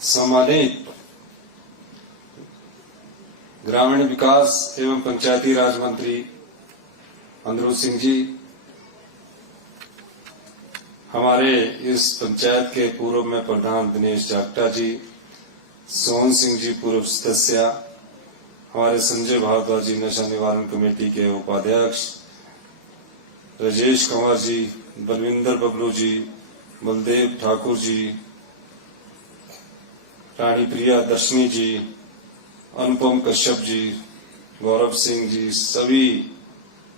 सम्मानित ग्रामीण विकास एवं पंचायती राज मंत्री अनिरुद्ध सिंह जी, हमारे इस पंचायत के पूर्व में प्रधान दिनेश जागटा जी, सोहन सिंह जी पूर्व सदस्य, हमारे संजय भारद्वाज जी नशा निवारण कमेटी के उपाध्यक्ष, राजेश कंवर जी, बलविंदर बबलू जी, बलदेव ठाकुर जी, रानी प्रिया दर्शनी जी, अनुपम कश्यप जी, गौरव सिंह जी, सभी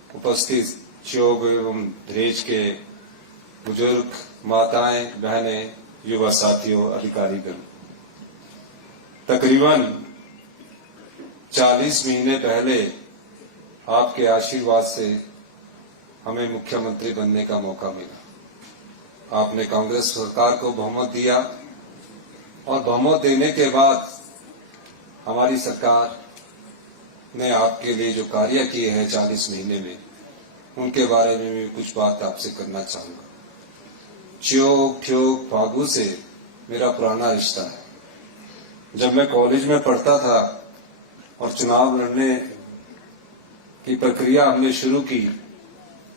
उपस्थित चौक एवं धरेज के बुजुर्ग, माताएं, बहनें, युवा साथियों, अधिकारीगण, तकरीबन 40 महीने पहले आपके आशीर्वाद से हमें मुख्यमंत्री बनने का मौका मिला। आपने कांग्रेस सरकार को बहुमत दिया और बहुमत देने के बाद हमारी सरकार ने आपके लिए जो कार्य किए हैं 40 महीने में, उनके बारे में भी कुछ बात आपसे करना चाहूंगा। च्योक ठ्योक फागू से मेरा पुराना रिश्ता है। जब मैं कॉलेज में पढ़ता था और चुनाव लड़ने की प्रक्रिया हमने शुरू की,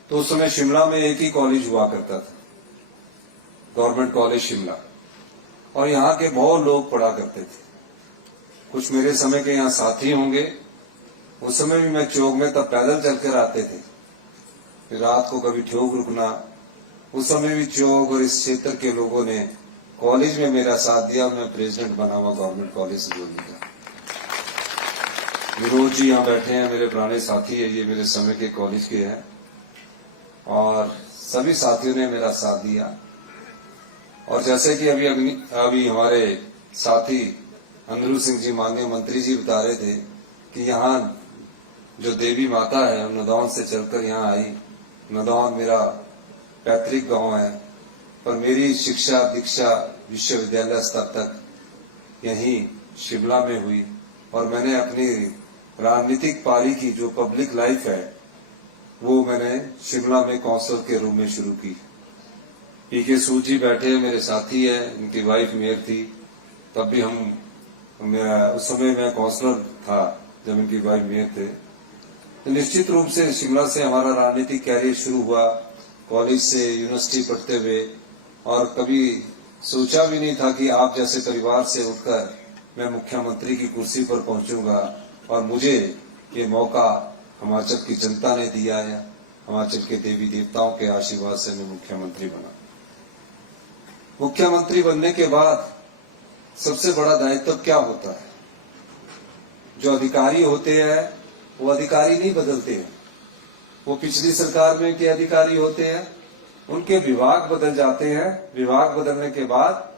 तो उस समय शिमला में एक ही कॉलेज हुआ करता था, गवर्नमेंट कॉलेज शिमला, और यहाँ के बहुत लोग पढ़ा करते थे। कुछ मेरे समय के यहाँ साथी होंगे। उस समय भी मैं चौक में तब पैदल चलकर आते थे, फिर रात को कभी ठोक रुकना। उस समय भी चौक और इस क्षेत्र के लोगों ने कॉलेज में मेरा साथ दिया। मैं प्रेसिडेंट बना हुआ गवर्नमेंट कॉलेज से जोड़ने का। विनोद जी यहाँ बैठे हैं, मेरे पुराने साथी है, ये मेरे समय के कॉलेज के हैं, और सभी साथियों ने मेरा साथ दिया। और जैसे कि अभी हमारे साथी अनिरुद्ध सिंह जी, माननीय मंत्री जी, बता रहे थे कि यहाँ जो देवी माता है नदौन से चलकर यहाँ आई। नदौन मेरा पैतृक गांव है, पर मेरी शिक्षा दीक्षा विश्वविद्यालय स्तर तक यहीं शिमला में हुई, और मैंने अपनी राजनीतिक पारी की जो पब्लिक लाइफ है वो मैंने शिमला में काउंसिलर के रूप में शुरू की। पीके सूद जी बैठे हैं, मेरे साथी है, उनकी वाइफ मेयर थी। तब भी उस समय मैं काउंसिलर था जब इनकी वाइफ मेयर थे। तो निश्चित रूप से शिमला से हमारा राजनीतिक कैरियर शुरू हुआ, कॉलेज से यूनिवर्सिटी पढ़ते हुए, और कभी सोचा भी नहीं था कि आप जैसे परिवार से उठकर मैं मुख्यमंत्री की कुर्सी पर पहुंचूंगा। और मुझे ये मौका हिमाचल की जनता ने दिया है। हिमाचल के देवी देवताओं के आशीर्वाद से मैं मुख्यमंत्री बना। मुख्यमंत्री बनने के बाद सबसे बड़ा दायित्व क्या होता है? जो अधिकारी होते हैं वो अधिकारी नहीं बदलते हैं। वो पिछली सरकार में के अधिकारी होते हैं, उनके विभाग बदल जाते हैं। विभाग बदलने के बाद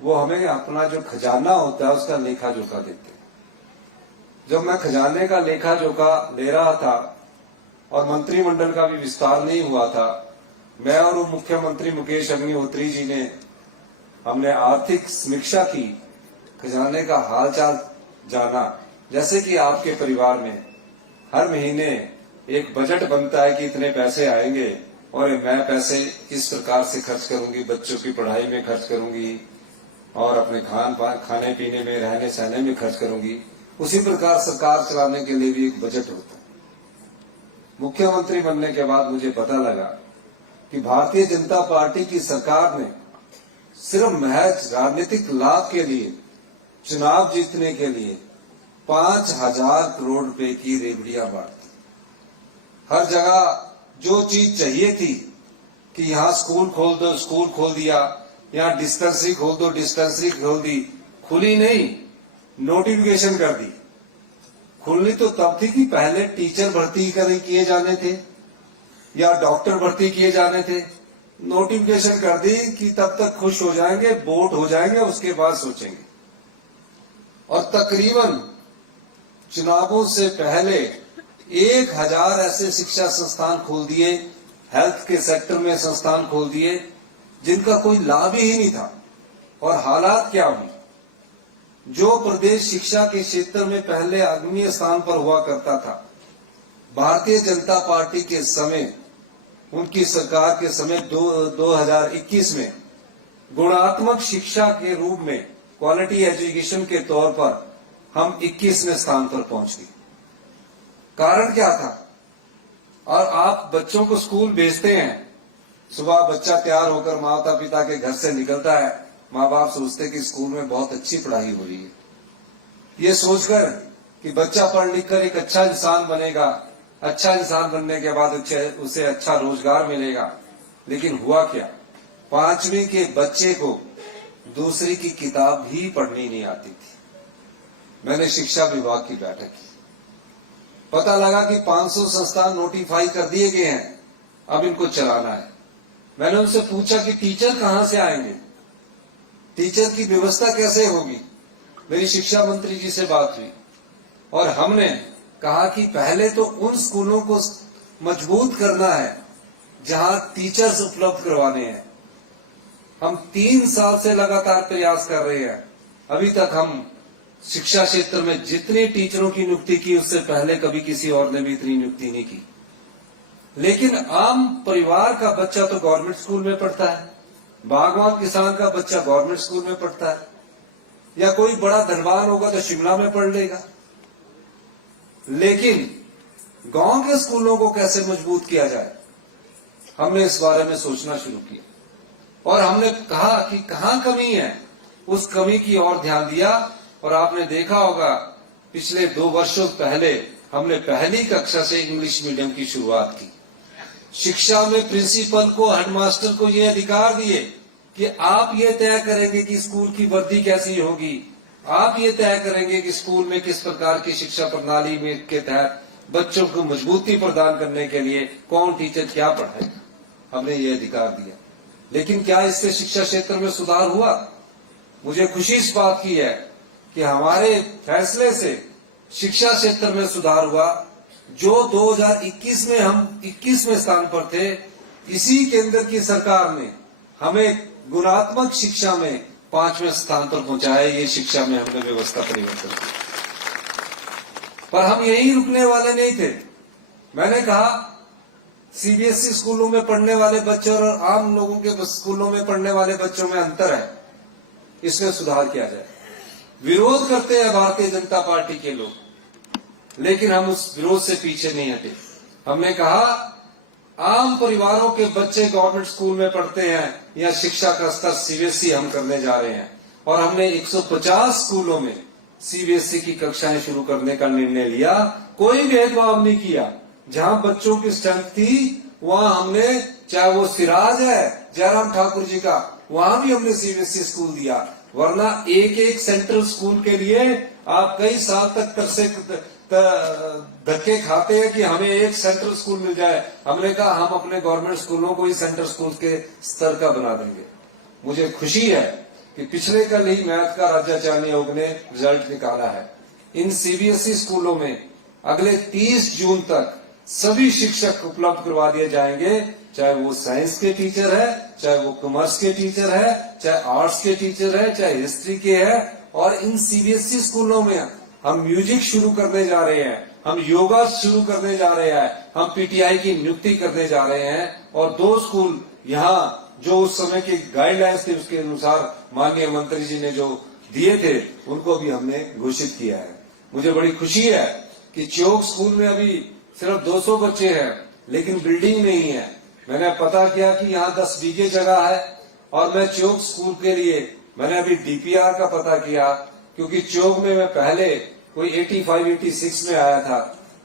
वो हमें अपना जो खजाना होता है उसका लेखा जोखा देते हैं। जब मैं खजाने का लेखा जोखा ले रहा था और मंत्रिमंडल का भी विस्तार नहीं हुआ था, मैं और मुख्यमंत्री मुकेश अग्निहोत्री जी ने हमने आर्थिक समीक्षा की, खजाने का हालचाल जाना। जैसे कि आपके परिवार में हर महीने एक बजट बनता है कि इतने पैसे आएंगे और मैं पैसे इस प्रकार से खर्च करूंगी, बच्चों की पढ़ाई में खर्च करूंगी और अपने खाने पीने में, रहने सहने में खर्च करूंगी। उसी प्रकार सरकार चलाने के लिए भी एक बजट होता है। मुख्यमंत्री बनने के बाद मुझे पता लगा कि भारतीय जनता पार्टी की सरकार ने सिर्फ महज राजनीतिक लाभ के लिए, चुनाव जीतने के लिए 5,000 करोड़ रुपए की रेवड़ियां बांटी। हर जगह जो चीज चाहिए थी कि यहाँ स्कूल खोल दो, स्कूल खोल दिया, यहाँ डिस्पेंसरी खोल दो, डिस्पेंसरी खोल दी। खुली नहीं, नोटिफिकेशन कर दी। खुलनी तो तब थी कि पहले टीचर भर्ती किए जाने थे या डॉक्टर भर्ती किए जाने थे। नोटिफिकेशन कर दी कि तब तक खुश हो जाएंगे, वोट हो जाएंगे, उसके बाद सोचेंगे। और तकरीबन चुनावों से पहले 1,000 ऐसे शिक्षा संस्थान खोल दिए, हेल्थ के सेक्टर में संस्थान खोल दिए जिनका कोई लाभ ही नहीं था। और हालात क्या हुई? जो प्रदेश शिक्षा के क्षेत्र में पहले अग्रणीय स्थान पर हुआ करता था, भारतीय जनता पार्टी के समय, उनकी सरकार के समय 2021 में गुणात्मक शिक्षा के रूप में क्वालिटी एजुकेशन के तौर पर हम 21वें स्थान पर पहुंच गए। कारण क्या था? और आप बच्चों को स्कूल भेजते हैं, सुबह बच्चा तैयार होकर माता पिता के घर से निकलता है, माँ बाप सोचते कि स्कूल में बहुत अच्छी पढ़ाई हो रही है, ये सोचकर कि बच्चा पढ़ लिख कर एक अच्छा इंसान बनेगा, अच्छा इंसान बनने के बाद उसे अच्छा रोजगार मिलेगा। लेकिन हुआ क्या? 5वीं के बच्चे को दूसरी की किताब भी पढ़नी नहीं आती थी। मैंने शिक्षा विभाग की बैठक की, पता लगा कि 500 संस्थान नोटिफाई कर दिए गए हैं, अब इनको चलाना है। मैंने उनसे पूछा कि टीचर कहां से आएंगे, टीचर की व्यवस्था कैसे होगी। मेरी शिक्षा मंत्री जी से बात हुई और हमने कहा कि पहले तो उन स्कूलों को मजबूत करना है जहां टीचर्स उपलब्ध करवाने हैं। हम 3 साल से लगातार प्रयास कर रहे हैं, अभी तक हम शिक्षा क्षेत्र में जितने टीचरों की नियुक्ति की उससे पहले कभी किसी और ने भी इतनी नियुक्ति नहीं की। लेकिन आम परिवार का बच्चा तो गवर्नमेंट स्कूल में पढ़ता है, बागवान किसान का बच्चा गवर्नमेंट स्कूल में पढ़ता है, या कोई बड़ा धनवान होगा तो शिमला में पढ़ लेगा। लेकिन गांव के स्कूलों को कैसे मजबूत किया जाए, हमने इस बारे में सोचना शुरू किया और हमने कहा कि कहां कमी है, उस कमी की ओर ध्यान दिया। और आपने देखा होगा पिछले 2 वर्षों पहले हमने पहली कक्षा से इंग्लिश मीडियम की शुरुआत की। शिक्षा में प्रिंसिपल को, हेडमास्टर को ये अधिकार दिए कि आप ये तय करेंगे कि स्कूल की वर्दी कैसी होगी, आप ये तय करेंगे कि स्कूल में किस प्रकार की शिक्षा प्रणाली में के तहत बच्चों को मजबूती प्रदान करने के लिए कौन टीचर क्या पढ़ाएगा। हमने ये अधिकार दिया। लेकिन क्या इससे शिक्षा क्षेत्र में सुधार हुआ? मुझे खुशी इस बात की है कि हमारे फैसले से शिक्षा क्षेत्र में सुधार हुआ। जो 2021 में हम 21वें स्थान पर थे, इसी केंद्र की सरकार ने हमें गुणात्मक शिक्षा में 5वें स्थान पर पहुंचाया। ये शिक्षा में हमने व्यवस्था परिवर्तन किया, पर हम यही रुकने वाले नहीं थे। मैंने कहा सीबीएसई स्कूलों में पढ़ने वाले बच्चों और आम लोगों के स्कूलों में पढ़ने वाले बच्चों में अंतर है, इसमें सुधार किया जाए। विरोध करते हैं भारतीय जनता पार्टी के लोग, लेकिन हम उस विरोध से पीछे नहीं हटे। हमने कहा आम परिवारों के बच्चे गवर्नमेंट स्कूल में पढ़ते हैं या शिक्षा का स्तर सीबीएसई हम करने जा रहे हैं, और हमने 150 स्कूलों में सीबीएसई की कक्षाएं शुरू करने का निर्णय लिया। कोई भेदभाव नहीं किया, जहां बच्चों की स्ट्रेंथ थी वहां हमने, चाहे वो सिराज है जयराम ठाकुर जी का, वहां भी हमने सीबीएसई स्कूल दिया। वरना एक सेंट्रल स्कूल के लिए आप कई साल तक धक्के खाते हैं कि हमें एक सेंट्रल स्कूल मिल जाए। हमने कहा हम अपने गवर्नमेंट स्कूलों को ही सेंट्रल स्कूल के स्तर का बना देंगे। मुझे खुशी है कि पिछले कल ही मैथ का राज्याचार्य आयोग ने रिजल्ट निकाला है। इन सीबीएसई स्कूलों में अगले 30 जून तक सभी शिक्षक उपलब्ध करवा दिए जाएंगे, चाहे वो साइंस के टीचर है, चाहे वो कॉमर्स के टीचर है, चाहे आर्ट्स के टीचर है, चाहे हिस्ट्री के है। और इन सीबीएसई स्कूलों में हम म्यूजिक शुरू करने जा रहे हैं, हम योगा शुरू करने जा रहे हैं, हम पीटीआई की नियुक्ति करने जा रहे हैं। और 2 स्कूल यहाँ जो उस समय की गाइडलाइंस थे उसके अनुसार माननीय मंत्री जी ने जो दिए थे उनको भी हमने घोषित किया है। मुझे बड़ी खुशी है कि चौक स्कूल में अभी सिर्फ 200 बच्चे हैं, लेकिन बिल्डिंग नहीं है। मैंने पता किया कि यहाँ 10 बीघे जगह है, और मैं चौक स्कूल के लिए मैंने अभी डीपीआर का पता किया, क्योंकि चौक में मैं पहले कोई 85-86 में आया था,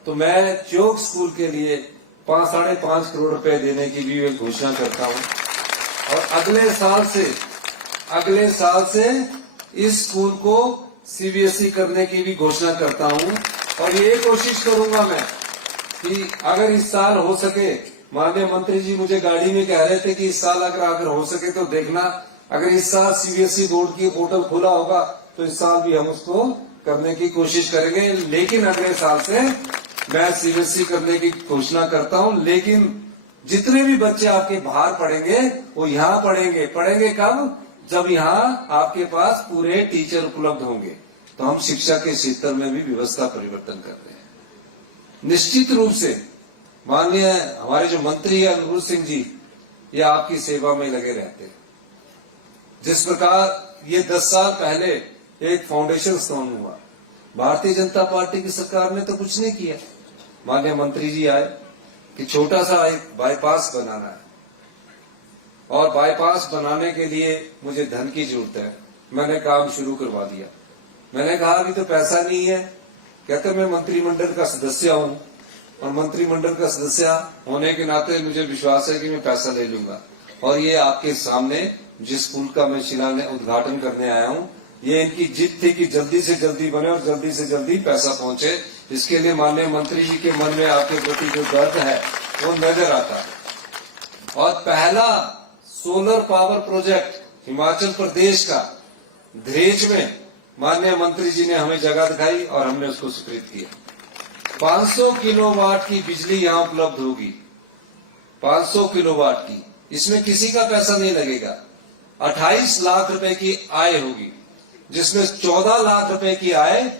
तो मैं चौक स्कूल के लिए 5.5 करोड़ रुपए देने की भी एक घोषणा करता हूँ। और अगले साल से इस स्कूल को सीबीएसई करने की भी घोषणा करता हूँ। और ये कोशिश करूंगा मैं कि अगर इस साल हो सके, माननीय मंत्री जी मुझे गाड़ी में कह रहे थे कि इस साल अगर हो सके तो देखना, अगर इस साल सीबीएसई बोर्ड की पोर्टल खुला होगा तो इस साल भी हम उसको करने की कोशिश करेंगे। लेकिन अगले साल से मैं सीबीएसई करने की घोषणा करता हूं। लेकिन जितने भी बच्चे आपके बाहर पढ़ेंगे वो यहाँ पढ़ेंगे कब? जब यहाँ आपके पास पूरे टीचर उपलब्ध होंगे। तो हम शिक्षा के क्षेत्र में भी व्यवस्था परिवर्तन कर रहे हैं। निश्चित रूप से माननीय हमारे जो मंत्री है अनुरूध सिंह जी, ये आपकी सेवा में लगे रहते हैं। जिस प्रकार ये 10 साल पहले एक फाउंडेशन स्टोन हुआ। भारतीय जनता पार्टी की सरकार ने तो कुछ नहीं किया। माननीय मंत्री जी आए कि छोटा सा एक बाईपास बनाना है और बाईपास बनाने के लिए मुझे धन की जरूरत है। मैंने काम शुरू करवा दिया। मैंने कहा अभी तो पैसा नहीं है। कहते मैं मंत्रिमंडल का सदस्य हूं और मंत्रिमंडल का सदस्य होने के नाते मुझे विश्वास है कि मैं पैसा ले लूंगा। और ये आपके सामने जिस पुल का मैं शिलान्यास उद्घाटन करने आया हूं, ये इनकी जिद थी कि जल्दी से जल्दी बने और जल्दी से जल्दी पैसा पहुंचे। इसके लिए माननीय मंत्री जी के मन में आपके प्रति जो दर्द है वो नजर आता है। और पहला solar power project Himachal Pradesh का धरेच में माननीय मंत्री जी ने हमें जगह दिखाई और हमने उसको स्वीकृत किया। 500 किलोवाट की बिजली यहां उपलब्ध होगी। 500 किलोवाट की, इसमें किसी का पैसा नहीं लगेगा। 28 लाख रुपए की आय होगी, जिसमें 14 लाख रुपए की आय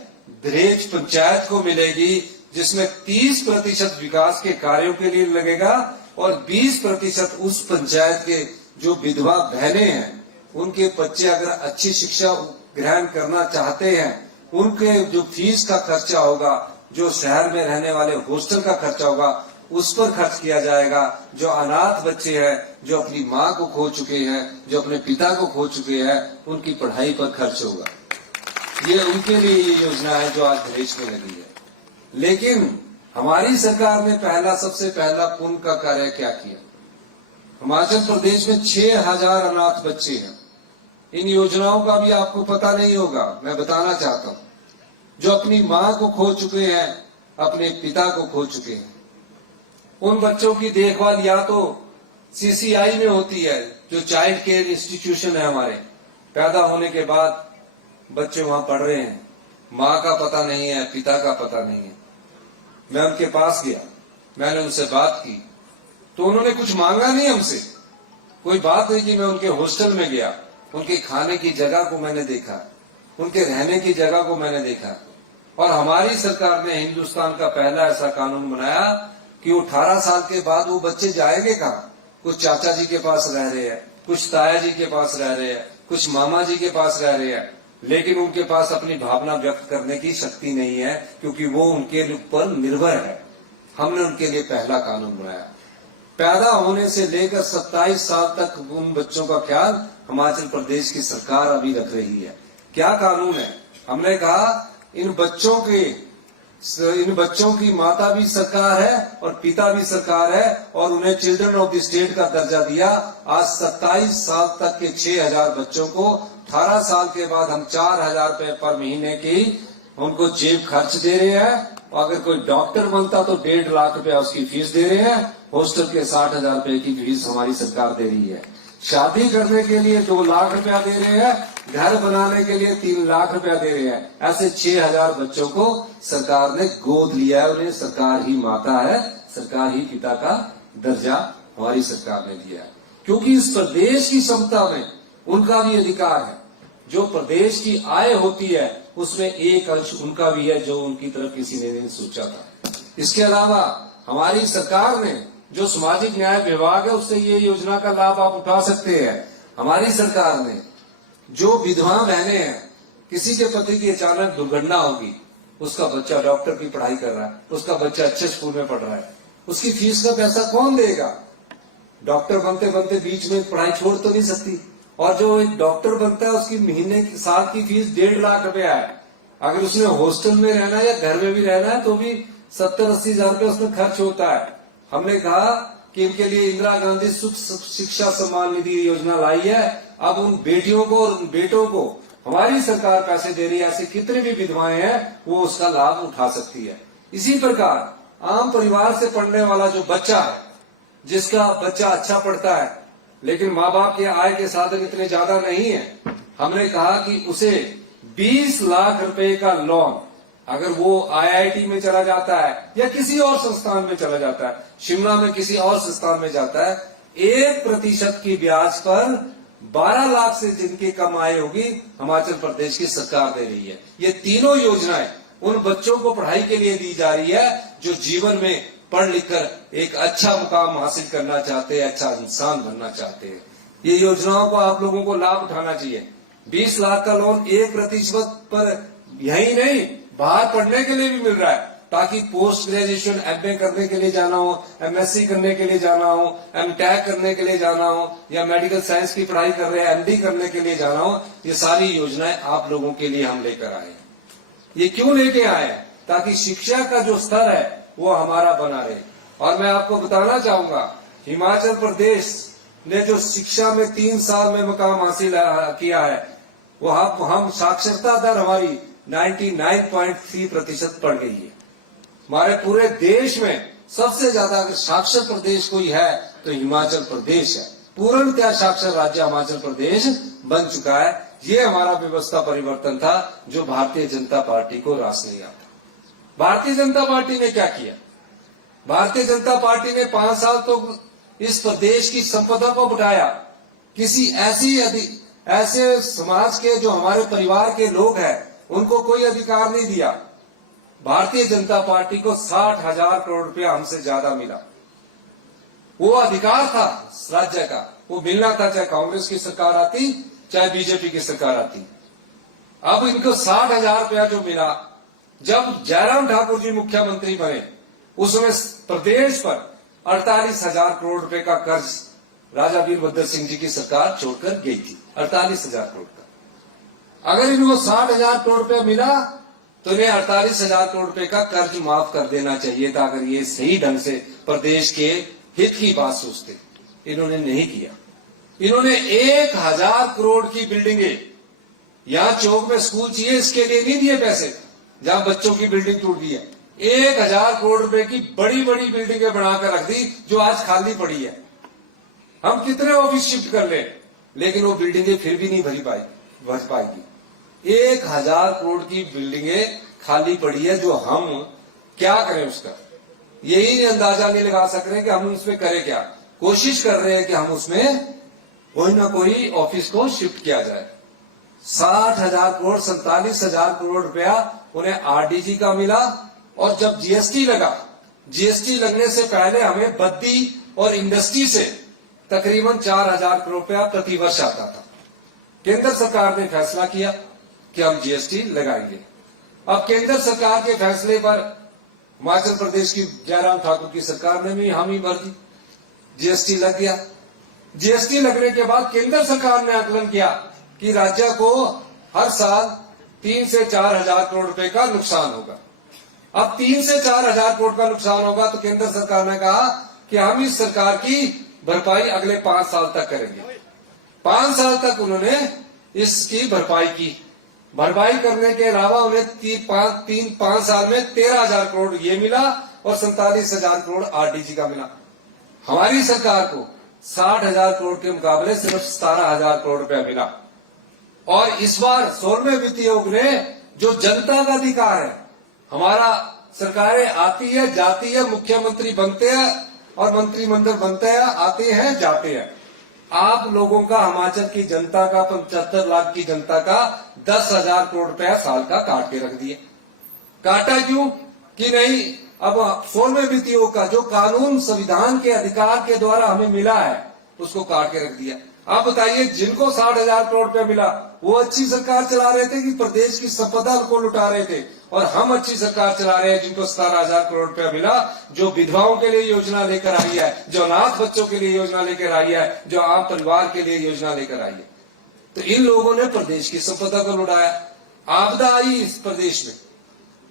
धरेच पंचायत को मिलेगी, जिसमें 30% विकास के कार्यों के लिए लगेगा और 20% उस पंचायत के जो विधवा बहनें हैं, उनके बच्चे अगर अच्छी शिक्षा ग्रहण करना चाहते हैं, उनके जो फीस का खर्चा होगा, जो शहर में रहने वाले हॉस्टल का खर्चा होगा, उस पर खर्च किया जाएगा। जो अनाथ बच्चे हैं, जो अपनी माँ को खो चुके हैं, जो अपने पिता को खो चुके हैं, उनकी पढ़ाई पर खर्च होगा। ये उनके लिए ये योजना है जो आज धरेच में लगी है। लेकिन हमारी सरकार ने सबसे पहला पुण्य का कार्य क्या किया? हिमाचल प्रदेश में 6000 अनाथ बच्चे हैं। इन योजनाओं का भी आपको पता नहीं होगा, मैं बताना चाहता हूं। जो अपनी माँ को खो चुके हैं, अपने पिता को खो चुके हैं, उन बच्चों की देखभाल या तो सीसीआई में होती है, जो चाइल्ड केयर इंस्टीट्यूशन है हमारे। पैदा होने के बाद बच्चे वहां पढ़ रहे हैं, माँ का पता नहीं है, पिता का पता नहीं है। मैं उनके पास गया, मैंने उनसे बात की, तो उन्होंने कुछ मांगा नहीं हमसे। कोई बात नहीं कि मैं उनके हॉस्टल में गया, उनके खाने की जगह को मैंने देखा, उनके रहने की जगह को मैंने देखा। और हमारी सरकार ने हिंदुस्तान का पहला ऐसा कानून बनाया कि 18 साल के बाद वो बच्चे जाएंगे कहाँ? कुछ चाचा जी के पास रह रहे हैं, कुछ ताया जी के पास रह रहे हैं, कुछ मामा जी के पास रह रहे हैं, लेकिन उनके पास अपनी भावना व्यक्त करने की शक्ति नहीं है, क्योंकि वो उनके ऊपर निर्भर है। हमने उनके लिए पहला कानून बनाया। पैदा होने से लेकर 27 साल तक उन बच्चों का ख्याल हिमाचल प्रदेश की सरकार अभी रख रही है। क्या कानून है? हमने कहा इन बच्चों की माता भी सरकार है और पिता भी सरकार है, और उन्हें चिल्ड्रन ऑफ द स्टेट का दर्जा दिया। आज 27 साल तक के 6000 बच्चों को 18 साल के बाद हम 4000 रुपए पर महीने की उनको जेब खर्च दे रहे हैं। अगर कोई डॉक्टर बनता तो 1.5 लाख रुपया उसकी फीस दे रहे हैं। हॉस्टल के 60,000 रुपए की फीस हमारी सरकार दे रही है। शादी करने के लिए 2 लाख रुपया दे रहे हैं, घर बनाने के लिए 3 लाख रुपया दे रहे हैं। ऐसे 6000 बच्चों को सरकार ने गोद लिया है। उन्हें सरकार ही माता है, सरकार ही पिता का दर्जा हमारी सरकार ने दिया है, क्योंकि इस प्रदेश की क्षमता में उनका भी अधिकार है। जो प्रदेश की आय होती है उसमें एक अंश उनका भी है, जो उनकी तरफ किसी ने नहीं सोचा था। इसके अलावा हमारी सरकार ने जो सामाजिक न्याय विभाग है, उससे ये योजना का लाभ आप उठा सकते हैं। हमारी सरकार ने जो विधवा बहनें हैं, किसी के पति की अचानक दुर्घटना होगी, उसका बच्चा डॉक्टर की पढ़ाई कर रहा है, उसका बच्चा अच्छे स्कूल में पढ़ रहा है, उसकी फीस का पैसा कौन देगा? डॉक्टर बनते बनते बीच में पढ़ाई छोड़ तो नहीं सकती। और जो एक डॉक्टर बनता है उसकी महीने की साल की फीस 1.5 लाख रुपया है। अगर उसने हॉस्टल में रहना है या घर में भी रहना है तो भी 70-80 हजार रुपये उसमें खर्च होता है। हमने कहा कि इनके लिए इंदिरा गांधी सुख शिक्षा सम्मान निधि योजना लाई है। अब उन बेटियों को और उन बेटों को हमारी सरकार पैसे दे रही है। ऐसे कितने भी विधवाएं हैं वो उसका लाभ उठा सकती है। इसी प्रकार आम परिवार से पढ़ने वाला जो बच्चा है, जिसका बच्चा अच्छा पढ़ता है लेकिन माँ बाप के आय के साधन इतने ज्यादा नहीं है, हमने कहा कि उसे 20 लाख रुपए का लोन, अगर वो आईआईटी में चला जाता है या किसी और संस्थान में चला जाता है, शिमला में किसी और संस्थान में जाता है, 1% की ब्याज पर 12 लाख से जिनकी कम आय होगी हिमाचल प्रदेश की सरकार दे रही है। ये तीनों योजनाएं उन बच्चों को पढ़ाई के लिए दी जा रही है जो जीवन में पढ़ लिख कर एक अच्छा मुकाम हासिल करना चाहते हैं, अच्छा इंसान बनना चाहते हैं। ये योजनाओं को आप लोगों को लाभ उठाना चाहिए। 20 लाख का लोन 1% पर यही नहीं बाहर पढ़ने के लिए भी मिल रहा है, ताकि पोस्ट ग्रेजुएशन एमए करने के लिए जाना हो, एमएससी करने के लिए जाना हो, एमटेक करने के लिए जाना हो, या मेडिकल साइंस की पढ़ाई कर रहे हैं एमडी करने के लिए जाना हो, ये सारी योजनाएं आप लोगों के लिए हम लेकर आए हैं। ये क्यों लेके आए हैं? ताकि शिक्षा का जो स्तर है वो हमारा बना रहे। और मैं आपको बताना चाहूंगा, हिमाचल प्रदेश ने जो शिक्षा में 3 साल में मुकाम हासिल किया है, वो हम साक्षरता दर हमारी 99.3% पड़ गई है। हमारे पूरे देश में सबसे ज्यादा अगर साक्षर प्रदेश कोई है तो हिमाचल प्रदेश है। पूर्णतः साक्षर राज्य हिमाचल प्रदेश बन चुका है। ये हमारा व्यवस्था परिवर्तन था जो भारतीय जनता पार्टी को रास नहीं आता। भारतीय जनता पार्टी ने क्या किया? भारतीय जनता पार्टी ने 5 साल तो इस प्रदेश की संपदा को बटाया। किसी ऐसे समाज के जो हमारे परिवार के लोग हैं उनको कोई अधिकार नहीं दिया। भारतीय जनता पार्टी को 60,000 करोड़ रुपया हमसे ज्यादा मिला। वो अधिकार था राज्य का, वो मिलना था, चाहे कांग्रेस की सरकार आती चाहे बीजेपी की सरकार आती। अब इनको 60,000 रुपया जो मिला, जब जयराम ठाकुर जी मुख्यमंत्री बने उसमें प्रदेश पर 48,000 करोड़ रुपए का कर्ज राजा वीरभद्र सिंह जी की सरकार छोड़कर गई थी। 48,000 करोड़ का। अगर इनको 60,000 करोड़ रुपया मिला तो इन्हें 48,000 करोड़ रुपए का कर्ज माफ कर देना चाहिए था, अगर ये सही ढंग से प्रदेश के हित की बात सोचते। इन्होंने नहीं किया। इन्होंने 1,000 करोड़ की बिल्डिंगें, यहां चौक में स्कूल चाहिए इसके लिए नहीं दिए पैसे, जहां बच्चों की बिल्डिंग टूट गई है। 1,000 करोड़ रुपए की बड़ी बड़ी बिल्डिंगें बनाकर रख दी जो आज खाली पड़ी है। हम कितने ऑफिस शिफ्ट कर ले, लेकिन वो बिल्डिंगें फिर भी नहीं भर पाएगी। 1,000 करोड़ की बिल्डिंगें खाली पड़ी है, जो हम क्या करें उसका यही अंदाजा नहीं लगा सक रहे कि हम उसमें करें क्या। कोशिश कर रहे हैं कि हम उसमें कोई ना कोई ऑफिस को शिफ्ट किया जाए। 60,000 करोड़ 47,000 करोड़ रुपया उन्हें आरडीजी का मिला। और जब जीएसटी लगा, जीएसटी लगने से पहले हमें बद्दी और इंडस्ट्री से तकरीबन 4,000 करोड़ रुपया प्रतिवर्ष आता था। केंद्र सरकार ने फैसला किया कि हम जीएसटी लगाएंगे। अब केंद्र सरकार के फैसले पर हिमाचल प्रदेश की जयराम ठाकुर की सरकार ने भी हामी भर दी, जीएसटी लग गया। जीएसटी लगने के बाद केंद्र सरकार ने आकलन किया कि राज्य को हर साल 3 से 4,000 करोड़ रुपए का नुकसान होगा। अब 3 से 4,000 करोड़ का नुकसान होगा तो केंद्र सरकार ने कहा कि हम इस सरकार की भरपाई अगले 5 साल तक करेंगे। 5 साल तक उन्होंने इसकी भरपाई की। भरपाई करने के अलावा उन्हें 5 साल में 13,000 करोड़ ये मिला और 47,000 करोड़ आरडीजी का मिला। हमारी सरकार को 60,000 करोड़ के मुकाबले सिर्फ 17,000 करोड़ रुपया मिला। और इस बार 16वें वित्तीय आयोग ने जो जनता का अधिकार है, हमारा सरकारें आती है जाती है, मुख्यमंत्री बनते हैं और मंत्रिमंडल बनते हैं, आते हैं जाते हैं। आप लोगों का, हिमाचल की जनता का, 75 लाख की जनता का 10,000 करोड़ रुपया साल का काट के रख दिए। काटा क्यों? कि नहीं, अब 16वें वित्तीय आयोग का जो कानून संविधान के अधिकार के द्वारा हमें मिला है उसको काट के रख दिया। आप बताइए, जिनको 60,000 करोड़ रुपया मिला वो अच्छी सरकार चला रहे थे कि प्रदेश की संपदा को लुटा रहे थे? और हम अच्छी सरकार चला रहे हैं जिनको 17,000 करोड़ रुपया मिला, जो विधवाओं के लिए योजना लेकर आई है, जो अनाथ बच्चों के लिए योजना लेकर आई है, जो आम परिवार के लिए योजना लेकर आई है। तो इन लोगों ने प्रदेश की संपदा को लुटाया। आपदा आई इस प्रदेश में,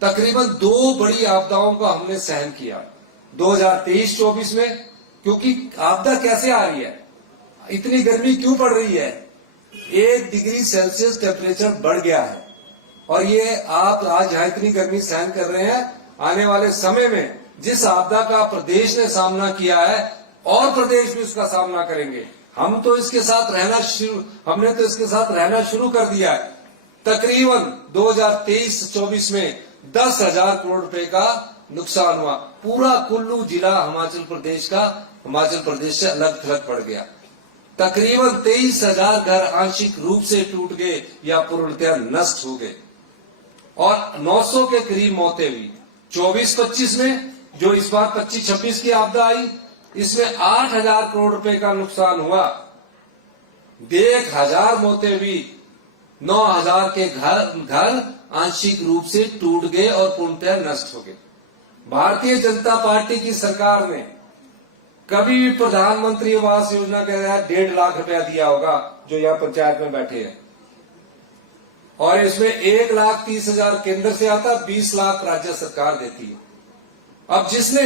तकरीबन 2 बड़ी आपदाओं को हमने सहन किया 2023-24 में। क्योंकि आपदा कैसे आ रही है, इतनी गर्मी क्यों पड़ रही है? 1 डिग्री सेल्सियस टेम्परेचर बढ़ गया है। और ये आप आज यहाँ इतनी गर्मी सहन कर रहे हैं, आने वाले समय में जिस आपदा का प्रदेश ने सामना किया है और प्रदेश भी उसका सामना करेंगे। हमने तो इसके साथ रहना शुरू कर दिया है। तकरीबन 2023-24 में 10,000 करोड़ रुपए का नुकसान हुआ। पूरा कुल्लू जिला हिमाचल प्रदेश से अलग थलग पड़ गया। तकरीबन 23,000 घर आंशिक रूप से टूट गए या पूर्णतः नष्ट हो गए और 900 के करीब मौतें हुई। 24-25 में जो इस बार 25-26 की आपदा आई, इसमें 8,000 करोड़ रुपए का नुकसान हुआ। 1,000 मौतें हुई 9,000 के घर आंशिक रूप से टूट गए और पूर्णतः नष्ट हो गए। भारतीय जनता पार्टी की सरकार ने कभी भी प्रधानमंत्री आवास योजना के तहत 1.5 लाख रुपया दिया होगा, जो यहाँ पंचायत में बैठे हैं, और इसमें 1,30,000 केंद्र से आता, 20 लाख राज्य सरकार देती है। अब जिसने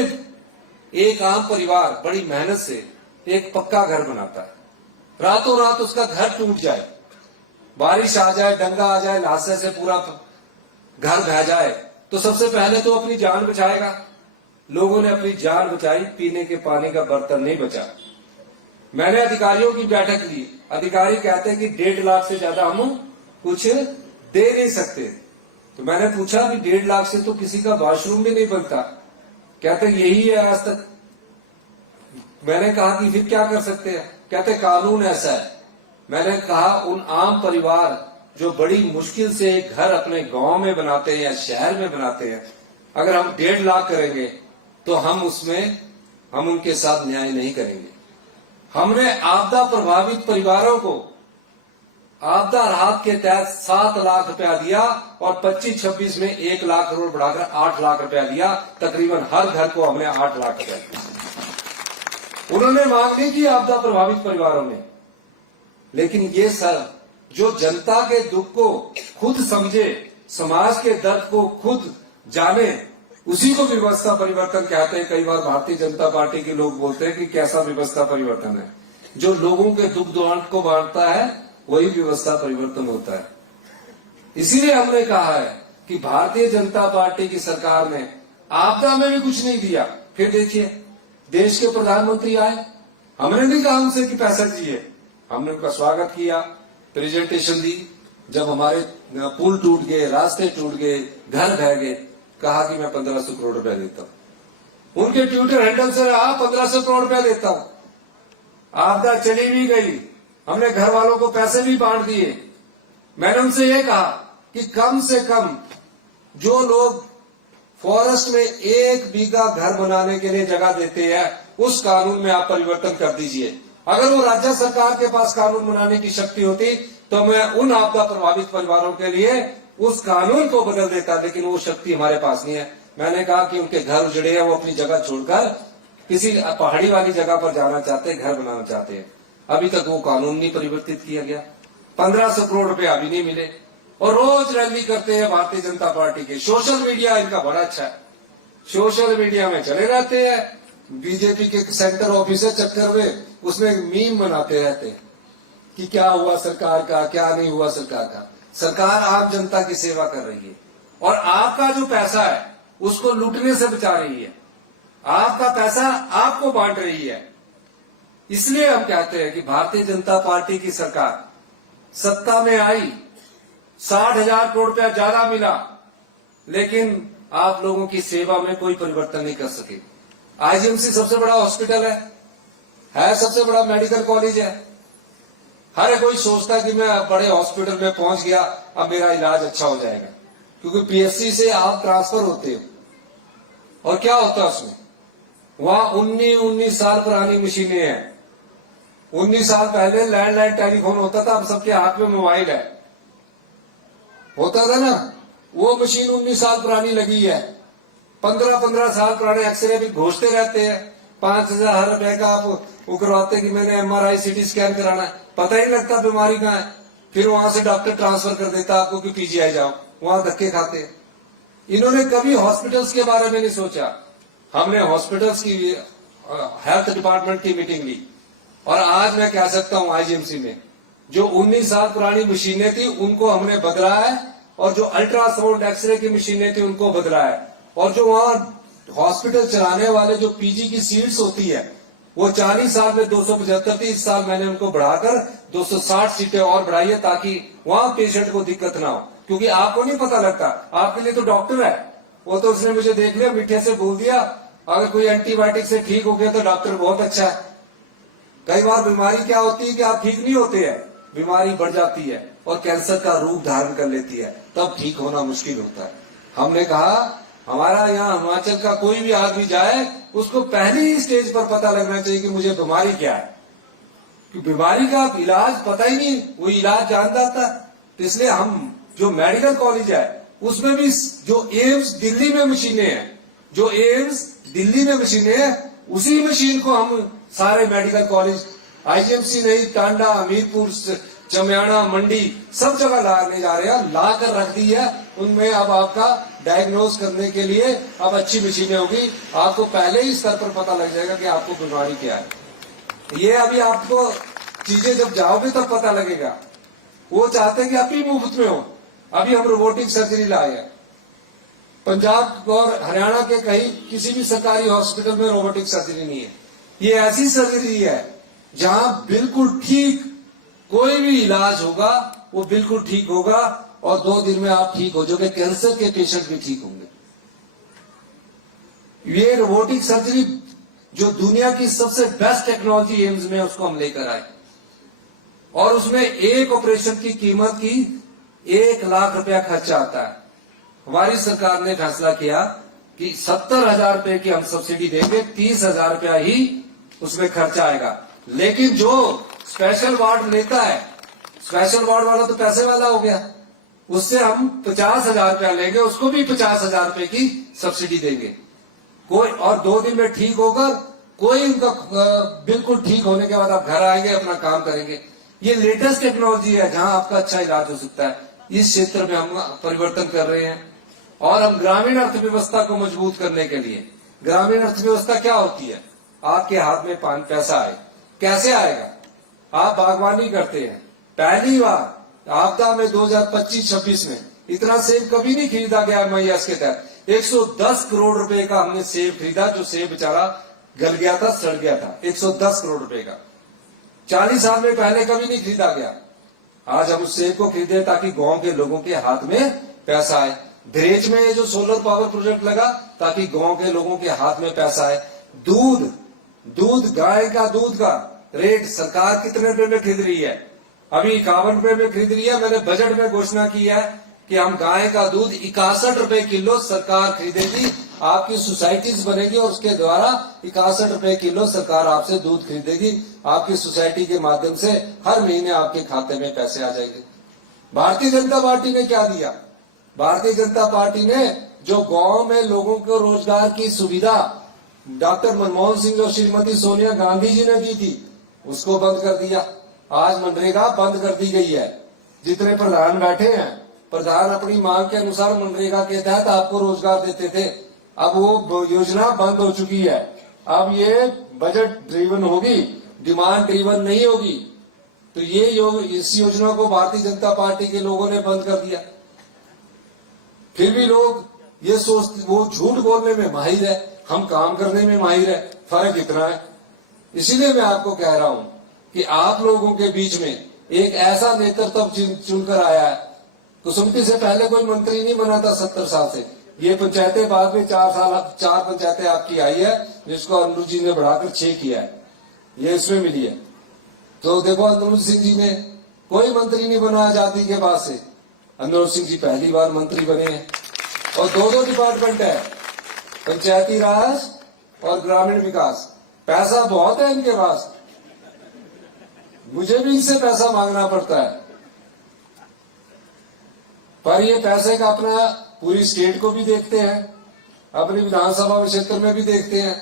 एक आम परिवार बड़ी मेहनत से एक पक्का घर बनाता है, रातों रात उसका घर टूट जाए, बारिश आ जाए, डंगा आ जाए, लाशे से पूरा घर बह जाए, तो सबसे पहले तो अपनी जान बचाएगा। लोगों ने अपनी जान बचाई, पीने के पानी का बर्तन नहीं बचा। मैंने अधिकारियों की बैठक ली, अधिकारी कहते हैं कि 1.5 लाख से ज्यादा हम कुछ दे नहीं सकते। तो मैंने पूछा कि 1.5 लाख से तो किसी का वॉशरूम भी नहीं बनता, कहते यही है आज तक। मैंने कहा कि फिर क्या कर सकते हैं, कहते कानून ऐसा है। मैंने कहा उन आम परिवार जो बड़ी मुश्किल से एक घर अपने गांव में बनाते हैं या शहर में बनाते हैं, अगर हम 1.5 लाख करेंगे तो हम उनके साथ न्याय नहीं करेंगे। हमने आपदा प्रभावित परिवारों को आपदा राहत के तहत 7 लाख रुपया दिया और 25-26 में 1 लाख करोड़ बढ़ाकर 8 लाख रुपया दिया। तकरीबन हर घर को हमने 8 लाख रुपया दिया। उन्होंने मांग नहीं की आपदा प्रभावित परिवारों ने, लेकिन ये सर जो जनता के दुख को खुद समझे, समाज के दर्द को खुद जाने, उसी को व्यवस्था परिवर्तन कहते हैं। कई बार भारतीय जनता पार्टी के लोग बोलते हैं कि कैसा व्यवस्था परिवर्तन है, जो लोगों के दुख दर्द को बांटता है वही व्यवस्था परिवर्तन होता है। इसीलिए हमने कहा है कि भारतीय जनता पार्टी की सरकार ने आपदा में भी कुछ नहीं दिया। फिर देखिए देश के प्रधानमंत्री आए, हमने नहीं कहा उनसे कि पैसा चाहिए, हमने उनका स्वागत किया, प्रेजेंटेशन दी। जब हमारे पुल टूट गए, रास्ते टूट गए, घर बह गए, कहा कि मैं 1500 करोड़ रुपया देता हूं। उनके ट्विटर हैंडल से रहा 1500 करोड़ रुपया देता हूं। आपदा चली भी गई, हमने घर वालों को पैसे भी बांट दिए। मैंने उनसे ये कहा कि कम से कम जो लोग फॉरेस्ट में 1 बीघा घर बनाने के लिए जगह देते हैं, उस कानून में आप परिवर्तन कर दीजिए। अगर वो राज्य सरकार के पास कानून बनाने की शक्ति होती तो मैं उन आपदा प्रभावित परिवारों के लिए उस कानून को बदल देता, लेकिन वो शक्ति हमारे पास नहीं है। मैंने कहा कि उनके घर उजड़े हैं, वो अपनी जगह छोड़कर किसी पहाड़ी वाली जगह पर जाना चाहते हैं, घर बनाना चाहते हैं। अभी तक वो कानून नहीं परिवर्तित किया गया। 1500 करोड़ रुपए अभी नहीं मिले और रोज रैली करते हैं भारतीय जनता पार्टी के। सोशल मीडिया इनका बड़ा अच्छा है, सोशल मीडिया में चले रहते हैं। बीजेपी के सेंटर ऑफिस है चक्कर में, उसमें मीम बनाते रहते हैं कि क्या हुआ सरकार का, क्या नहीं हुआ सरकार का। सरकार आम जनता की सेवा कर रही है और आपका जो पैसा है उसको लूटने से बचा रही है, आपका पैसा आपको बांट रही है। इसलिए हम कहते हैं कि भारतीय जनता पार्टी की सरकार सत्ता में आई, 60,000 करोड़ रुपया ज्यादा मिला, लेकिन आप लोगों की सेवा में कोई परिवर्तन नहीं कर सके। आईजीएमसी सबसे बड़ा हॉस्पिटल है सबसे बड़ा मेडिकल कॉलेज है। हर कोई सोचता कि मैं बड़े हॉस्पिटल में पहुंच गया, अब मेरा इलाज अच्छा हो जाएगा, क्योंकि पीएचसी से आप ट्रांसफर होते हो। और क्या होता है उसमें, वहां 19 साल पुरानी मशीनें हैं। 19 साल पहले लैंडलाइन टेलीफोन होता था, अब सबके हाथ में मोबाइल है, होता था ना। वो मशीन 19 साल पुरानी लगी है। 15 साल पुराने एक्सरे भी घोषते रहते हैं। 5,000 रुपए का आप वो करवाते कि मैंने MRI CT स्कैन कराना है, पता ही लगता बीमारी कहाँ है। फिर वहां से डॉक्टर ट्रांसफर कर देता आपको कि PGI जाओ, वहां धक्के खाते। इन्होंने कभी हॉस्पिटल्स के बारे में नहीं सोचा। हमने हॉस्पिटल्स की हेल्थ डिपार्टमेंट की मीटिंग ली और आज मैं कह सकता हूं आईजीएमसी में जो 19 साल पुरानी मशीनें थी उनको हमने बदला है, और जो अल्ट्रासाउंड एक्सरे की मशीनें थी उनको बदला है। और जो वहां हॉस्पिटल चलाने वाले जो पीजी की सीट्स होती है वो 40 साल में 275 थी, इस साल मैंने उनको बढ़ाकर 260 सीटें और बढ़ाई है, ताकि वहां पेशेंट को दिक्कत ना हो। क्योंकि आपको नहीं पता लगता, आपके लिए तो डॉक्टर है, वो तो उसने मुझे देख लिया, मीठे से बोल दिया, अगर कोई एंटीबायोटिक से ठीक हो गया तो डॉक्टर बहुत अच्छा है। कई बार बीमारी क्या होती है कि आप ठीक नहीं होते हैं, बीमारी बढ़ जाती है और कैंसर का रूप धारण कर लेती है, तब ठीक होना मुश्किल होता है। हमने कहा हमारा यहाँ हिमाचल का कोई भी आदमी जाए उसको पहली ही स्टेज पर पता लगना चाहिए कि मुझे बीमारी क्या है, कि बीमारी का इलाज पता ही नहीं, वो इलाज जान जाता है। तो इसलिए हम जो मेडिकल कॉलेज है उसमें भी जो एम्स दिल्ली में मशीनें हैं, जो एम्स दिल्ली में मशीनें हैं, उसी मशीन को हम सारे मेडिकल कॉलेज आईजीएमसी नहीं, टांडा, हमीरपुर, चमियाना, मंडी सब जगह लाने जा रहे हैं, ला कर रख दी है। उनमें अब आपका डायग्नोज करने के लिए अब अच्छी मशीनें होगी, आपको पहले ही स्तर पर पता लग जाएगा कि आपको बीमारी क्या है। ये अभी आपको चीजें जब जाओगे तब पता लगेगा। वो चाहते हैं कि आप ही मुफ्त में हो। अभी हम रोबोटिक सर्जरी लाए हैं, पंजाब और हरियाणा के कहीं किसी भी सरकारी हॉस्पिटल में रोबोटिक सर्जरी नहीं है। ये ऐसी सर्जरी है जहां बिल्कुल ठीक कोई भी इलाज होगा वो बिल्कुल ठीक होगा और 2 दिन में आप ठीक हो जाओगे। कैंसर के पेशेंट भी ठीक होंगे। ये रोबोटिक सर्जरी जो दुनिया की सबसे बेस्ट टेक्नोलॉजी एम्स में उसको हम लेकर आए और उसमें एक ऑपरेशन की कीमत की 1 लाख रुपया खर्चा आता है। हमारी सरकार ने फैसला किया कि 70,000 रुपए की हम सब्सिडी देंगे, 30,000 रुपया ही उसमें खर्चा आएगा। लेकिन जो स्पेशल वार्ड लेता है, स्पेशल वार्ड वाला तो पैसे वाला हो गया, उससे हम 50,000 रुपया लेंगे, उसको भी 50,000 रुपए की सब्सिडी देंगे। कोई और 2 दिन में ठीक होकर कोई उनका बिल्कुल ठीक होने के बाद आप घर आएंगे, अपना काम करेंगे। ये लेटेस्ट टेक्नोलॉजी है जहां आपका अच्छा इलाज हो सकता है। इस क्षेत्र में हम परिवर्तन कर रहे हैं और हम ग्रामीण अर्थव्यवस्था को मजबूत करने के लिए, ग्रामीण अर्थव्यवस्था क्या होती है? आपके हाथ में पैसा आए। कैसे आएगा? आप बागवानी करते हैं, पहली बार आपदा में 2025-26 में इतना सेब कभी नहीं खरीदा गया MIS के तहत। 110 करोड़ रुपए का हमने सेब खरीदा, जो सेब बेचारा गल गया था, सड़ गया था। 110 करोड़ रुपए का 40 साल में पहले कभी नहीं खरीदा गया। आज हम उस सेब को खरीदे ताकि गांव के लोगों के हाथ में पैसा आए। दहेज में ये जो सोलर पावर प्रोजेक्ट लगा ताकि गांव के लोगों के हाथ में पैसा आए। दूध गाय का दूध का रेट सरकार कितने रुपए में खरीद रही है? अभी 51 रुपए में खरीद रही है। मैंने बजट में घोषणा की है कि हम गाय का दूध 61 रुपए किलो सरकार खरीदेगी। आपकी सोसाइटीज बनेगी और उसके द्वारा 61 रुपए किलो सरकार आपसे दूध खरीदेगी। आपकी सोसाइटी के माध्यम से हर महीने आपके खाते में पैसे आ जाएंगे। भारतीय जनता पार्टी ने क्या दिया? भारतीय जनता पार्टी ने जो गांव में लोगों को रोजगार की सुविधा डॉक्टर मनमोहन सिंह और श्रीमती सोनिया गांधी जी ने दी थी, उसको बंद कर दिया। आज मनरेगा बंद कर दी गई है। जितने प्रधान बैठे हैं, प्रधान अपनी मांग के अनुसार मनरेगा के तहत आपको रोजगार देते थे। अब वो योजना बंद हो चुकी है। अब ये बजट ड्रिवन होगी, डिमांड ड्रिवन नहीं होगी। तो ये इस योजना को भारतीय जनता पार्टी के लोगों ने बंद कर दिया। फिर भी लोग ये सोचते, वो झूठ बोलने में माहिर है, हम काम करने में माहिर है। फर्क इतना है। इसीलिए मैं आपको कह रहा हूं कि आप लोगों के बीच में एक ऐसा नेतृत्व चुनकर आया है। कुसुमटी से पहले कोई मंत्री नहीं बना था 70 साल से। ये पंचायतें बाद में 4 पंचायतें आपकी आई है, जिसको अनुज जी ने बढ़ाकर 6 किया है, ये इसमें मिली है। तो देखो अनुज सिंह जी ने कोई मंत्री नहीं बना आजादी के बाद से। अनुज सिंह जी पहली बार मंत्री बने हैं और 2 डिपार्टमेंट है, पंचायती राज और ग्रामीण विकास। पैसा बहुत है इनके पास, मुझे भी इनसे पैसा मांगना पड़ता है, पर ये पैसे का अपना पूरी स्टेट को भी देखते हैं, अपनी विधानसभा क्षेत्र में भी देखते हैं,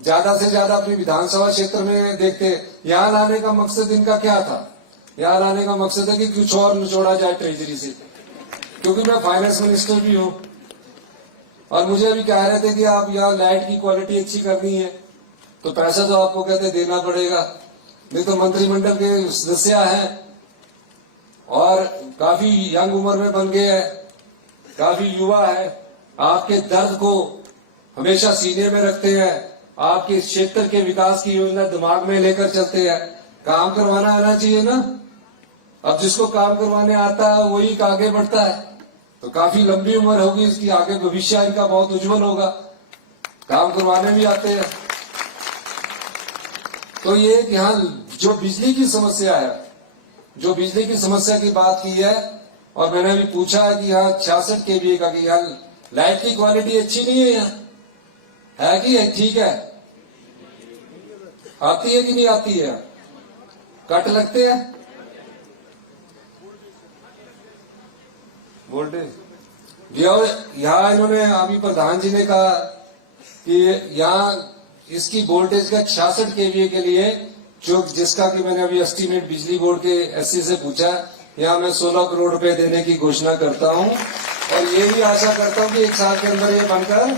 ज्यादा से ज्यादा अपनी विधानसभा क्षेत्र में देखते हैं। यहां लाने का मकसद इनका क्या था? यहां लाने का मकसद है कि कुछ और निचोड़ा जाए ट्रेजरी से, क्योंकि मैं फाइनेंस मिनिस्टर भी हूं और मुझे अभी कह रहे थे कि आप यहाँ लाइट की क्वालिटी अच्छी करनी है तो पैसा तो आपको कहते देना पड़ेगा। नहीं तो मंत्रिमंडल के सदस्य हैं और काफी यंग उम्र में बन गए हैं, काफी युवा है, आपके दर्द को हमेशा सीने में रखते हैं, आपके क्षेत्र के विकास की योजना दिमाग में लेकर चलते हैं। काम करवाना आना चाहिए ना। अब जिसको काम करवाने आता है वही आगे बढ़ता है। तो काफी लंबी उम्र होगी इसकी, आगे भविष्य इनका बहुत उज्जवल होगा, काम करवाने भी आते हैं। तो ये यहाँ जो बिजली की समस्या है, जो बिजली की समस्या की बात की है, और मैंने अभी पूछा है कि यहाँ 66 kVA का, कि यहाँ लाइट की क्वालिटी अच्छी नहीं है, यहाँ है कि है? ठीक है, आती है कि नहीं आती है? कट लगते हैं वोल्टेज यहाँ इन्होंने अभी प्रधान जी ने कहा कि यहाँ इसकी वोल्टेज का 66 केवीए के लिए जो जिसका कि मैंने अभी एस्टीमेट बिजली बोर्ड के एससी से पूछा, यहाँ मैं 16 करोड़ रुपए देने की घोषणा करता हूँ और ये भी आशा करता हूँ कि 1 साल के अंदर ये बनकर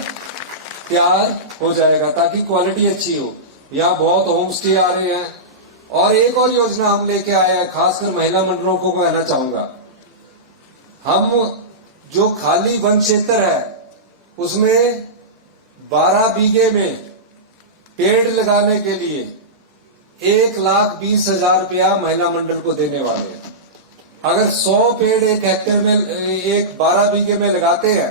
तैयार हो जाएगा ताकि क्वालिटी अच्छी हो। यहाँ बहुत होम स्टे आ रहे हैं और एक और योजना हम लेके आए हैं, खासकर महिला मंडलों को कहना चाहूंगा। हम जो खाली वन क्षेत्र है उसमें 12 बीघे में पेड़ लगाने के लिए 1,20,000 रुपया महिला मंडल को देने वाले हैं। अगर 100 पेड़ एक हेक्टेयर में एक 12 बीघे में लगाते हैं,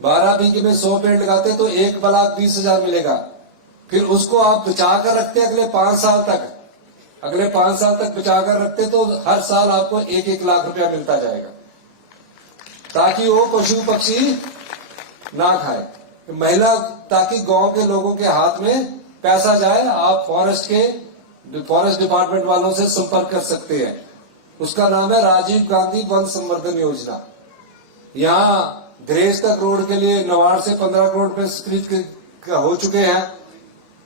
12 बीघे में 100 पेड़ लगाते हैं तो 1,20,000 मिलेगा। फिर उसको आप बचाकर रखते अगले 5 साल तक, अगले 5 साल तक बचाकर रखते तो हर साल आपको 1-1 लाख रुपया मिलता जाएगा ताकि वो पशु पक्षी ना खाए। महिला ताकि गांव के लोगों के हाथ में पैसा जाए। आप फॉरेस्ट डिपार्टमेंट वालों से संपर्क कर सकते हैं। उसका नाम है राजीव गांधी वन संवर्धन योजना। यहाँ दरेज तक रोड के लिए नवाड़ से 15 करोड़ रुपए स्वीकृत हो चुके हैं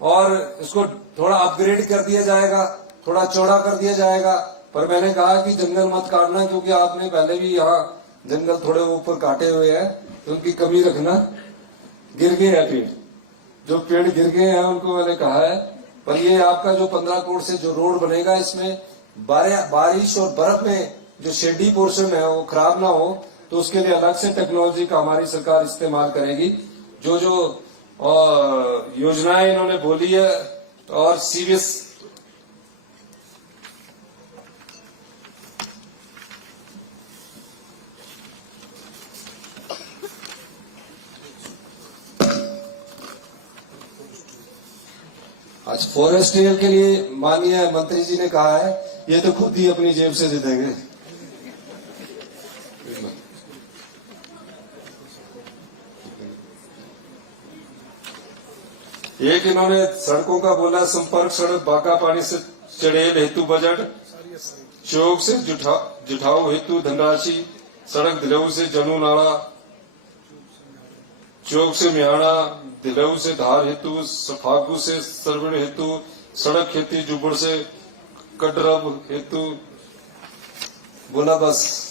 और इसको थोड़ा अपग्रेड कर दिया जाएगा, थोड़ा चौड़ा कर दिया जाएगा। पर मैंने कहा कि जंगल मत काटना क्योंकि आपने पहले भी यहाँ जंगल थोड़े ऊपर काटे हुए हैं तो उनकी कमी रखना। गिर गए हैं पेड़, जो पेड़ गिर गए हैं उनको मैंने कहा है। पर ये आपका जो 15 करोड़ से जो रोड बनेगा इसमें बारिश और बर्फ में जो शेडी पोर्शन है वो खराब ना हो तो उसके लिए अलग से टेक्नोलॉजी का हमारी सरकार इस्तेमाल करेगी। जो जो योजनाएं इन्होंने बोली है और सीवीएस आज फॉरेस्ट एयर के लिए माननीय मंत्री जी ने कहा है ये तो खुद ही अपनी जेब से दे देंगे। एक इन्होंने सड़कों का बोला, संपर्क सड़क बाका पानी से चढ़ेल हेतु बजट, चौक से जुठाऊ हेतु धनराशि, सड़क दिलऊ से जनू नाड़ा, चौक से मियाणा, दिलऊ से धार हेतु, सफागु से सरवण हेतु, सड़क खेती जुबड़ से कटरब हेतु बोला। बस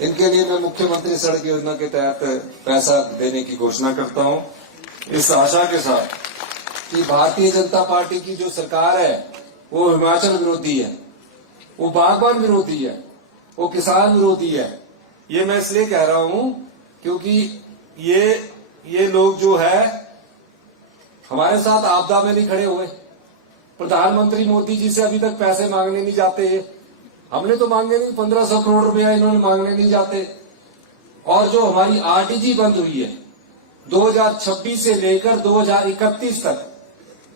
इनके लिए मैं मुख्यमंत्री सड़क योजना के तहत पैसा देने की घोषणा करता हूं, इस आशा के साथ कि भारतीय जनता पार्टी की जो सरकार है वो हिमाचल विरोधी है, वो बागबान विरोधी है, वो किसान विरोधी है। ये मैं इसलिए कह रहा हूं क्योंकि ये लोग जो है हमारे साथ आपदा में नहीं खड़े हुए। प्रधानमंत्री मोदी जी से अभी तक पैसे मांगने नहीं जाते। हमने तो मांगे नहीं, 1500 करोड़ रुपया इन्होंने मांगने नहीं जाते। और जो हमारी आरटीजी बंद हुई है 2026 से लेकर 2031 तक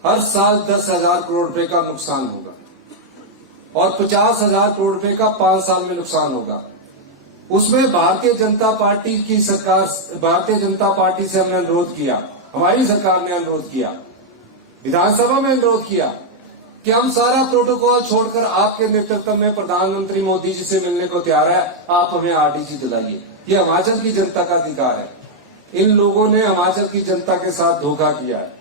हर साल 10,000 करोड़ रुपए का नुकसान होगा और 50,000 करोड़ रुपए का 5 साल में नुकसान होगा। उसमें भारतीय जनता पार्टी की सरकार, भारतीय जनता पार्टी से हमने अनुरोध किया, हमारी सरकार ने अनुरोध किया, विधानसभा में अनुरोध किया कि हम सारा प्रोटोकॉल छोड़कर आपके नेतृत्व में प्रधानमंत्री मोदी जी से मिलने को तैयार है, आप हमें आरटीजी दिलाइए। ये हिमाचल की जनता का अधिकार है। इन लोगों ने हिमाचल की जनता के साथ धोखा किया है,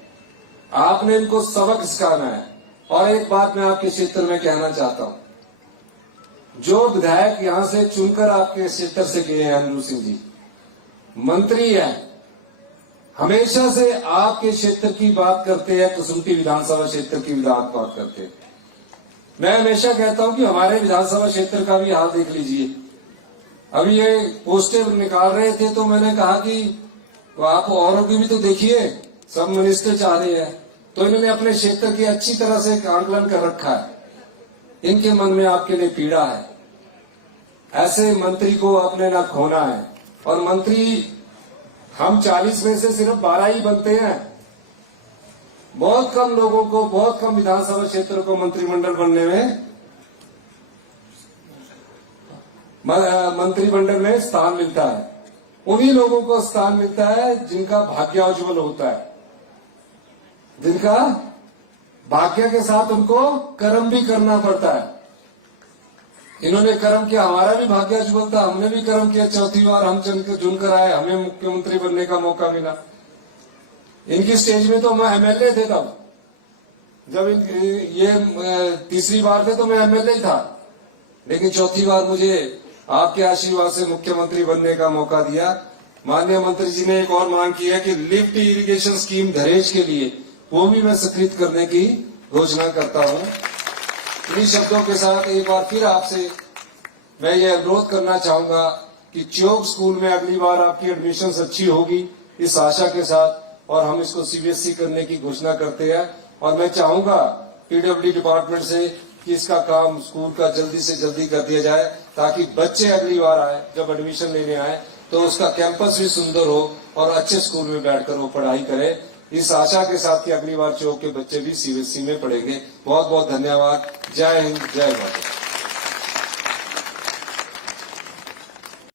आपने इनको सबक सिखाना है। और एक बात मैं आपके क्षेत्र में कहना चाहता हूं, जो विधायक यहां से चुनकर आपके क्षेत्र से गए हैं, अनूर सिंह जी मंत्री है, हमेशा से आपके क्षेत्र की बात करते हैं, कसुम्पटी विधानसभा क्षेत्र की बात करते हैं। मैं हमेशा कहता हूं कि हमारे विधानसभा क्षेत्र का भी हाल देख लीजिए। अभी ये पोस्टें निकाल रहे थे तो मैंने कहा कि आप औरों की भी तो देखिए, सब मिनिस्टर चाह रहे हैं, तो इन्होंने अपने क्षेत्र की अच्छी तरह से आंकलन कर रखा है। इनके मन में आपके लिए पीड़ा है। ऐसे मंत्री को आपने ना खोना है। और मंत्री हम 40 में से सिर्फ 12 ही बनते हैं। बहुत कम लोगों को, बहुत कम विधानसभा क्षेत्र को मंत्रिमंडल बनने में, मंत्रिमंडल में स्थान मिलता है। उन्हीं लोगों को स्थान मिलता है जिनका भाग्योज्वल होता है, जिनका भाग्य के साथ उनको कर्म भी करना पड़ता है। इन्होंने कर्म किया, हमारा भी भाग्य उज्ज्वल था, हमने भी कर्म किया, चौथी बार हम चुनकर आए, हमें मुख्यमंत्री बनने का मौका मिला। इनकी स्टेज में तो मैं एमएलए थे तब, जब ये तीसरी बार थे तो मैं एमएलए था, लेकिन चौथी बार मुझे आपके आशीर्वाद से मुख्यमंत्री बनने का मौका दिया। माननीय मंत्री जी ने एक और मांग की है कि लिफ्ट इरिगेशन स्कीम दहेज के लिए वो भी मैं स्वीकृत करने की घोषणा करता हूं। इन्हीं शब्दों के साथ एक बार फिर आपसे मैं ये अनुरोध करना चाहूंगा कि च्योक स्कूल में अगली बार आपकी एडमिशन अच्छी होगी, इस आशा के साथ, और हम इसको सीबीएसई करने की घोषणा करते हैं। और मैं चाहूंगा पीडब्ल्यूडी डिपार्टमेंट से कि इसका काम स्कूल का जल्दी से जल्दी कर दिया जाए, ताकि बच्चे अगली बार आए, जब एडमिशन लेने आए तो उसका कैंपस भी सुंदर हो और अच्छे स्कूल में बैठकर वो पढ़ाई करे, इस आशा के साथ कि अगली बार च्योक के बच्चे भी सीबीएसई में पढ़ेंगे। बहुत बहुत धन्यवाद। जय हिंद, जय भारत।